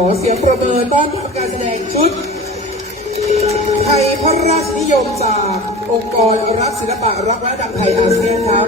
ขอเสียงประเมินต้อนรับการแสดงชุด ไทยพระราชนิยมจากองค์กรรักศิลปะรักวัฒนธรรมไทยอาเซียนครับ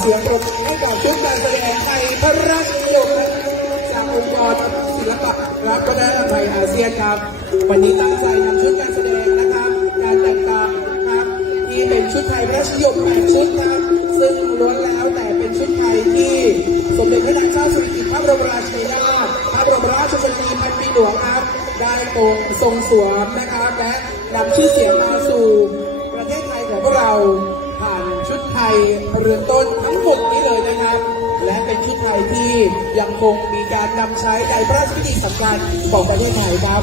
เสียงปรบมือให้กับชุดการแสดงไทยพระราชนิยมจากองค์กรศิลปะรับวัฒนธรรมไทยอาเซียนครับ วันนี้ตั้งใจนำชุดการแสดงนะครับ การแต่งกายครับที่เป็นชุดไทยพระราชนิยมแปดชุดนะครับ ซึ่งล้วนแล้วแต่เป็นชุดไทยที่สมเด็จพระนางเจ้าสิริกิติ์พระบรมราชินีนาถพระบรมราชชนนีพันปีหลวงครับ ได้ตรงทรงสวมนะครับและนำชื่อเสียงมาสู่ประเทศไทยของพวกเราผ่าน ไทยเรือนต้นทั้งหมดนี้เลยนะครับ และเป็นชุดไทยที่ยังคงมีการนำใช้ในพระราชพิธีสำคัญของประเทศไทยครับ